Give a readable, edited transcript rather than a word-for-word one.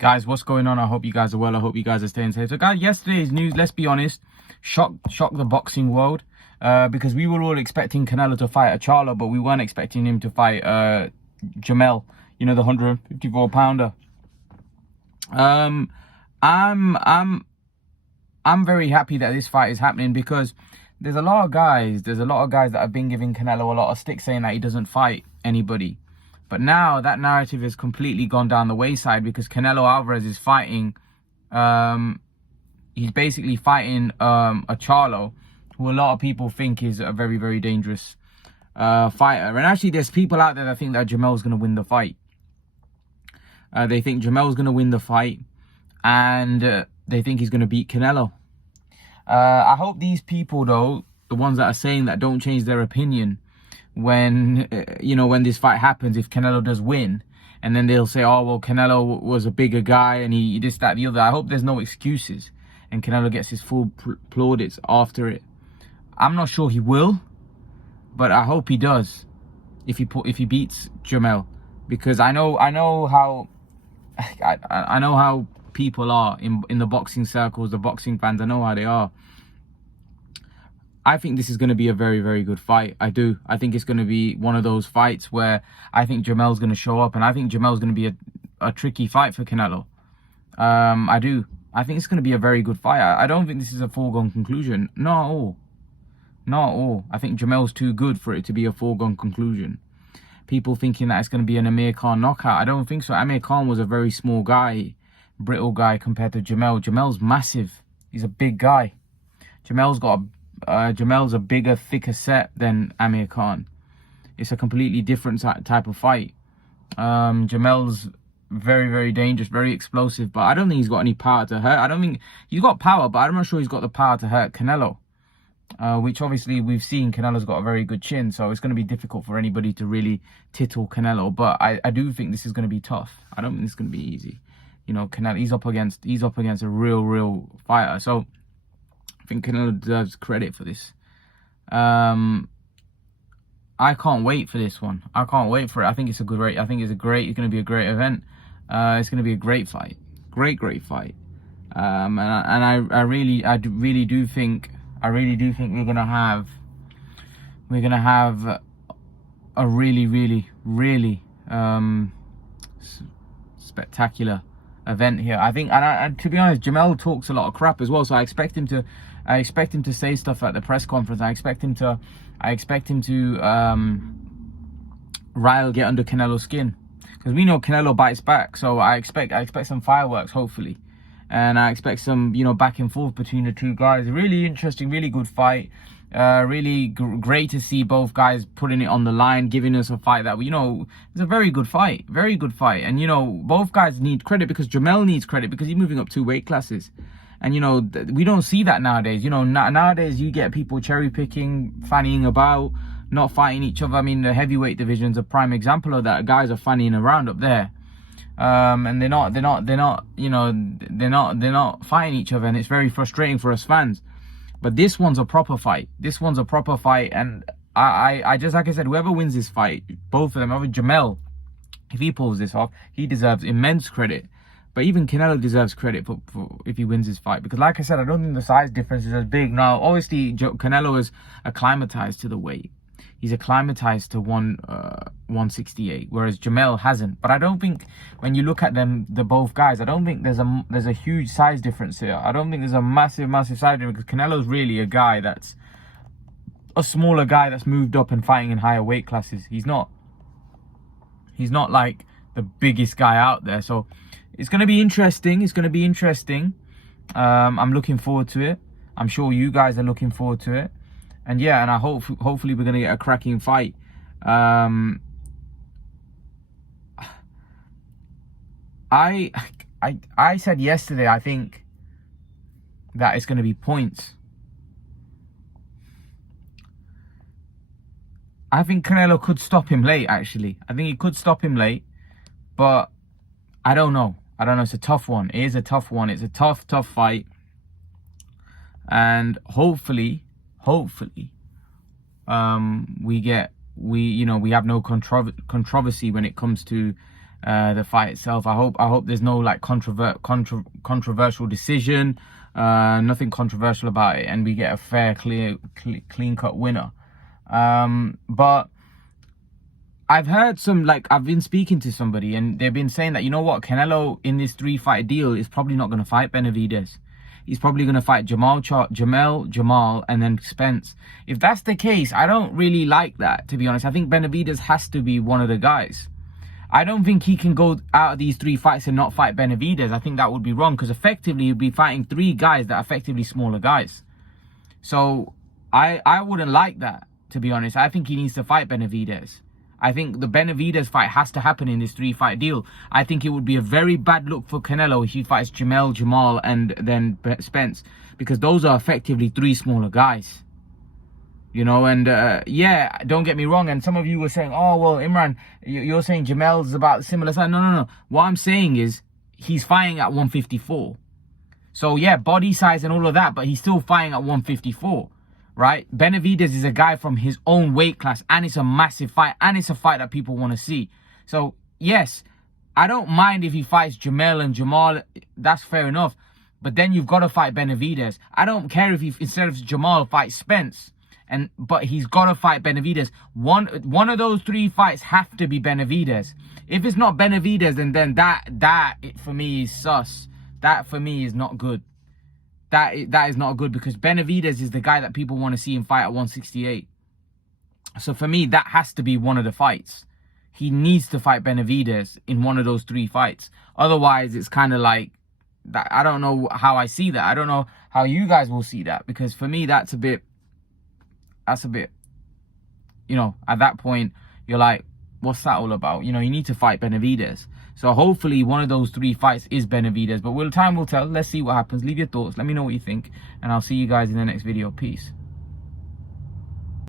Guys, what's going on? I hope you guys are well. I hope you guys are staying safe. So guys, yesterday's news, let's be honest, shocked the boxing world, because we were all expecting Canelo to fight a Charlo, but we weren't expecting him to fight Jermell, you know, the 154-pounder. I'm very happy that this fight is happening, because there's a lot of guys that have been giving Canelo a lot of stick, saying that he doesn't fight anybody. But now that narrative has completely gone down the wayside, because Canelo Alvarez is fighting, he's basically fighting a Charlo, who a lot of people think is a very, very dangerous fighter. And actually, there's people out there that think that Jermell's going to win the fight. They think Jermell's going to win the fight, and they think he's going to beat Canelo. I hope these people, though, the ones that are saying that, don't change their opinion when when this fight happens, if Canelo does win, and then they'll say, oh well, Canelo was a bigger guy and he this, that, the other. I hope there's no excuses and Canelo gets his full plaudits after it. I'm not sure he will, but I hope he does if he beats Jermell, because I know how people are in the boxing circles, the boxing fans. I know how they are. I think this is going to be a very, very good fight. I do. I think it's going to be one of those fights where I think Jermell's going to show up, and I think Jermell's going to be a tricky fight for Canelo. I do. I think it's going to be a very good fight. I don't think this is a foregone conclusion. Not at all. Not at all. I think Jermell's too good for it to be a foregone conclusion. People thinking that it's going to be an Amir Khan knockout. I don't think so. Amir Khan was a very small guy, brittle guy compared to Jermell. Jermell's massive. He's a big guy. Jermell's a bigger, thicker set than Amir Khan. It's a completely different type of fight. Jermell's very, very dangerous, very explosive, but I don't think he's got any power to hurt. I don't think he's got power, but I'm not sure he's got the power to hurt Canelo. Which obviously we've seen Canelo's got a very good chin, so it's going to be difficult for anybody to really tittle Canelo. But I do think this is going to be tough. I don't think it's going to be easy. You know, Canelo, he's up against a real fighter. So I think Canelo deserves credit for this. I can't wait for this one. I can't wait for it. I think it's going to be a great event. It's going to be a great fight. Great fight. And I really do think we're gonna have a really spectacular event here. I think, and to be honest, Jermell talks a lot of crap as well, so I expect him to say stuff at the press conference. I expect him to get under Canelo's skin, because we know Canelo bites back. So I expect some fireworks, hopefully. And I expect some, back and forth between the two guys. Really interesting, really good fight. Really great to see both guys putting it on the line, giving us a fight that, it's a very good fight. Very good fight. And, both guys need credit, because Jermell needs credit because he's moving up 2 weight classes. And, we don't see that nowadays. Nowadays you get people cherry picking, fannying about, not fighting each other. I mean, the heavyweight division's a prime example of that. Guys are fannying around up there. And they're not fighting each other, and it's very frustrating for us fans. But this one's a proper fight. And I just, like I said, whoever wins this fight, both of them, over Jermell, if he pulls this off, he deserves immense credit. But even Canelo deserves credit for if he wins this fight, because like I said, I don't think the size difference is as big. Now, obviously, Canelo is acclimatized to the weight. He's acclimatized to 168, whereas Jermell hasn't. But I don't think, when you look at them, both guys, I don't think there's a huge size difference here. I don't think there's a massive size difference, because Canelo's really a guy that's a smaller guy that's moved up and fighting in higher weight classes. He's not like the biggest guy out there. So it's going to be interesting. I'm looking forward to it. I'm sure you guys are looking forward to it. And yeah, and I hopefully we're going to get a cracking fight. I said yesterday, I think that it's going to be points. I think Canelo could stop him late, actually. I think he could stop him late, but I don't know. It's a tough one. It is a tough one. It's a tough fight. And hopefully we have no controversy when it comes to the fight itself. I hope there's no like controversial decision, nothing controversial about it, and we get a fair, clean cut winner. But I've heard I've been speaking to somebody and they've been saying that, you know what, Canelo in this 3-fight deal is probably not going to fight Benavidez. He's probably going to fight Jermell, Jamal, and then Spence. If that's the case, I don't really like that, to be honest. I think Benavidez has to be one of the guys. I don't think he can go out of these 3 fights and not fight Benavidez. I think that would be wrong, because effectively he'd be fighting 3 guys that are effectively smaller guys. So I wouldn't like that, to be honest. I think he needs to fight Benavidez. I think the Benavidez fight has to happen in this 3-fight deal. I think it would be a very bad look for Canelo if he fights Jermell, Jamal, and then Spence, because those are effectively 3 smaller guys. You know, and yeah, don't get me wrong. And some of you were saying, oh, well, Imran, you're saying Jermell's about similar size. No. What I'm saying is he's fighting at 154. So, yeah, body size and all of that, but he's still fighting at 154. Right? Benavidez is a guy from his own weight class, and it's a massive fight, and it's a fight that people want to see. So, yes, I don't mind if he fights Jermell and Jamal. That's fair enough. But then you've got to fight Benavidez. I don't care if he, instead of Jamal, fights Spence. But he's got to fight Benavidez. One of those 3 fights have to be Benavidez. If it's not Benavidez, then that for me is sus. That for me is not good. That is not good, because Benavidez is the guy that people want to see him fight at 168. So for me, that has to be one of the fights. He needs to fight Benavidez in one of those 3 fights. Otherwise, it's kind of like, I don't know how I see that. I don't know how you guys will see that, because for me, that's a bit, you know, at that point, you're like, what's that all about? You know, you need to fight Benavidez. So hopefully one of those 3 fights is Benavidez. But time will tell. Let's see what happens. Leave your thoughts. Let me know what you think. And I'll see you guys in the next video. Peace.